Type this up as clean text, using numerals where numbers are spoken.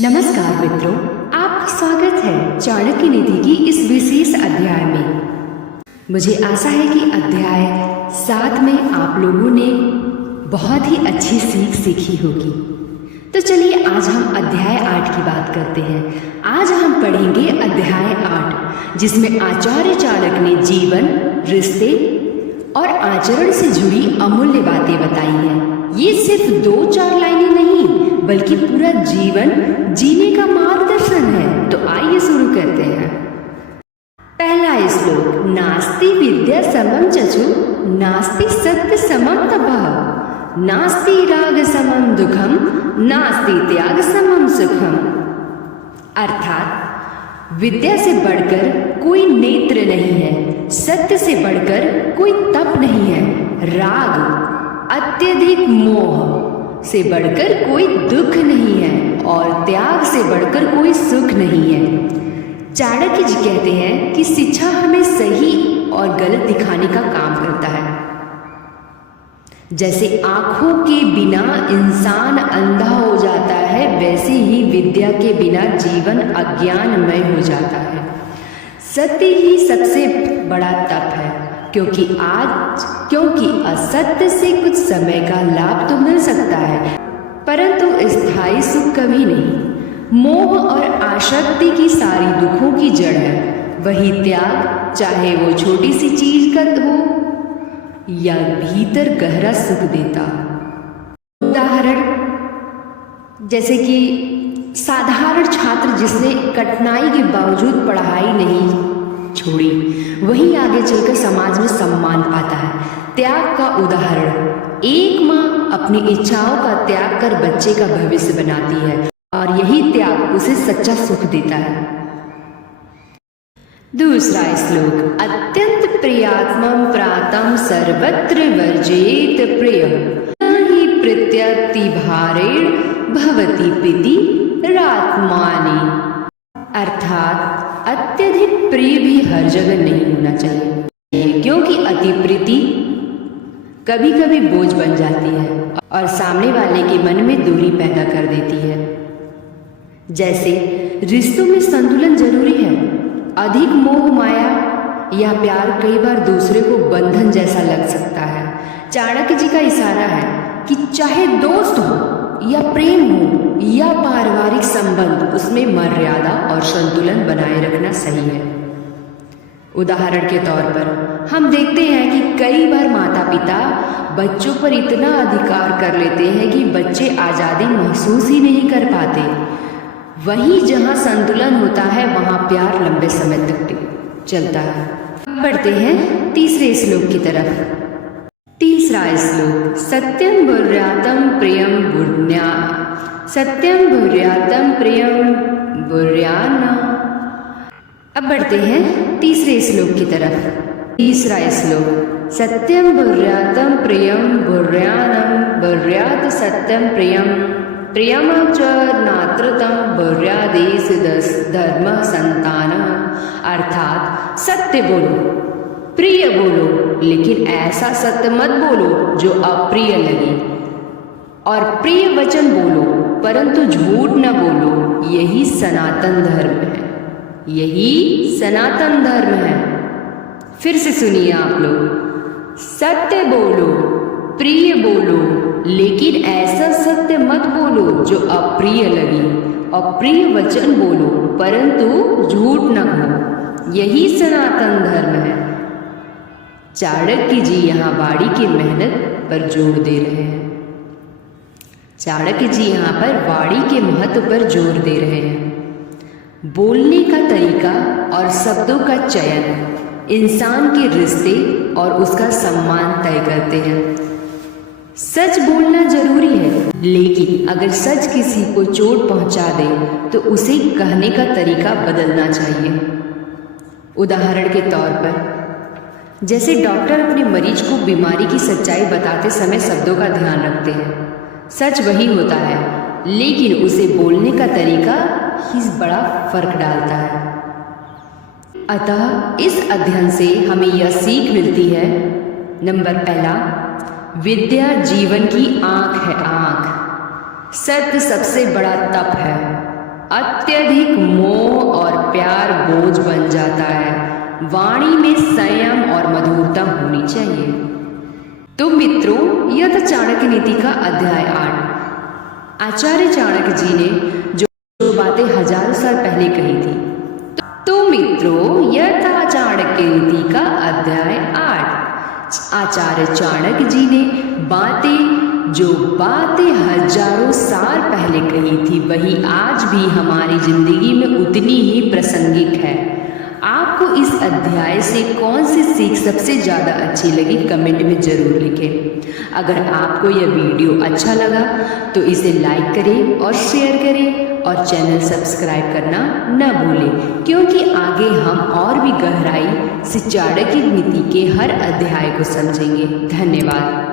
नमस्कार मित्रों, आपका स्वागत है चाणक्य नीति की इस विशेष अध्याय में। मुझे आशा है कि अध्याय 7 में आप लोगों ने बहुत ही अच्छी सीख सीखी होगी। तो चलिए आज हम अध्याय 8 की बात करते हैं। आज हम पढ़ेंगे अध्याय 8, जिसमें आचार्य चाणक्य ने जीवन, रिश्ते और आचरण से जुड़ी अमूल्य बातें बताई हैं। ये सिर्फ 2-4 लाइनें नहीं, बल्कि पूरा जीवन जीने का मार्गदर्शन है। तो आइए शुरू करते हैं। पहला श्लोक, नास्ति विद्या समम चक्षु, नास्ति सत्य समम तपः, नास्ति राग समम दुखम, नास्ति त्याग समम सुखम। अर्थात विद्या से बढ़कर कोई नेत्र नहीं है, सत्य से बढ़कर कोई तप नहीं है, राग अत्यधिक मोह से बढ़कर कोई दुख नहीं है और त्याग से बढ़कर कोई सुख नहीं है। चाणक्य जी कहते हैं कि शिक्षा हमें सही और गलत दिखाने का काम करता है। जैसे आंखों के बिना इंसान अंधा हो जाता है, वैसे ही विद्या के बिना जीवन अज्ञानमय हो जाता है। सत्य ही सबसे बड़ा तप है, क्योंकि असत्य से कुछ समय का लाभ तो मिल सकता है, परंतु स्थायी सुख कभी नहीं। मोह और आसक्ति की सारी दुखों की जड़ है वही त्याग, चाहे वो छोटी सी चीज का हो या भीतर गहरा सुख देता। उदाहरण, जैसे कि साधारण छात्र जिसने कठिनाई के बावजूद पढ़ाई नहीं छोड़ी, वही आगे चलकर समाज में सम्मान पाता है। त्याग का उदाहरण, एक माँ अपनी इच्छाओं का त्याग कर बच्चे का भविष्य बनाती है और यही त्याग उसे सच्चा सुख देता है। दूसरा श्लोक, अत्यंत प्रियात्मम प्रातम सर्वत्र वर्जेत प्रियम, न हि प्रत्यति भारेण भवति प्रीति रात्मानि। अर्थात अत्यधिक प्रिय भी हर जगह नहीं होना चाहिए, क्योंकि अति प्रीति कभी कभी बोझ बन जाती है और सामने वाले के मन में दूरी पैदा कर देती है। जैसे रिश्तों में संतुलन जरूरी है। अधिक मोह माया या प्यार कई बार दूसरे को बंधन जैसा लग सकता है। चाणक्य जी का इशारा है कि चाहे दोस्त हो या प्रेम हो या पारिवारिक संबंध, उसमें मर्यादा और संतुलन बनाए रखना सही है। उदाहरण के तौर पर हम देखते हैं कि कई बार माता पिता बच्चों पर इतना अधिकार कर लेते हैं कि बच्चे आज़ादी महसूस ही नहीं कर पाते। वहीं जहां संतुलन होता है वहां प्यार लंबे समय तक चलता है। बढ़ते हैं तीसरे श्लोक की तरफ। तीसरा श्लोक, सत्यम बुर्यातम प्रियम बुर्या, सत्यम बुर्यातम प्रियम बुर्याना। अब बढ़ते हैं तीसरे श्लोक की तरफ। तीसरा श्लोक, सत्यम बुर्यातम प्रियम बुर्यानम बुर्यात सत्यम प्रियम प्रियम च नात्रतम बुर्यादेश धर्म संतान। अर्थात सत्य बोलो, प्रिय बोलो, लेकिन ऐसा सत्य मत बोलो जो अप्रिय लगे, और प्रिय वचन बोलो परंतु झूठ न बोलो। यही सनातन धर्म है, यही सनातन धर्म है। फिर से सुनिए आप लोग, सत्य बोलो, प्रिय बोलो, लेकिन ऐसा सत्य मत बोलो जो अप्रिय लगे, अप्रिय वचन बोलो परंतु झूठ न हो। यही सनातन धर्म है। चाणक्य जी यहाँ वाणी की मेहनत पर जोर दे रहे हैं। चाणक्य जी यहाँ पर वाणी के महत्व पर जोर दे रहे हैं। बोलने का तरीका और शब्दों का चयन इंसान के रिश्ते और उसका सम्मान तय करते हैं। सच बोलना जरूरी है, लेकिन अगर सच किसी को चोट पहुंचा दे तो उसे कहने का तरीका बदलना चाहिए। उदाहरण के तौर पर, जैसे डॉक्टर अपने मरीज को बीमारी की सच्चाई बताते समय शब्दों का ध्यान रखते हैं। सच वही होता है, लेकिन उसे बोलने का तरीका ही बड़ा फर्क डालता है। अतः इस अध्ययन से हमें यह सीख मिलती है। नंबर पहला, विद्या जीवन की आँख है, आँख। सत्य सबसे बड़ा तप है। अत्यधिक मोह और प्यार बोझ बन जाता है। वाणी में संयम और मधुरता होनी चाहिए। तो मित्रों, यह था चाणक्य नीति का अध्याय 8। आचार्य चाणक्य जी ने जो बातें हजारों साल पहले कही थी। तो मित्रों, यह था चाणक्य नीति का अध्याय 8। आचार्य चाणक्य जी ने जो बातें हजारों साल पहले कही थी, वही आज भी हमारी जिंदगी में उतनी ही प्रासंगिक है। आपको इस अध्याय से कौन सी सीख सबसे ज़्यादा अच्छी लगी, कमेंट में ज़रूर लिखें। अगर आपको यह वीडियो अच्छा लगा तो इसे लाइक करें और शेयर करें और चैनल सब्सक्राइब करना न भूलें, क्योंकि आगे हम और भी गहराई से चाणक्य नीति के हर अध्याय को समझेंगे। धन्यवाद।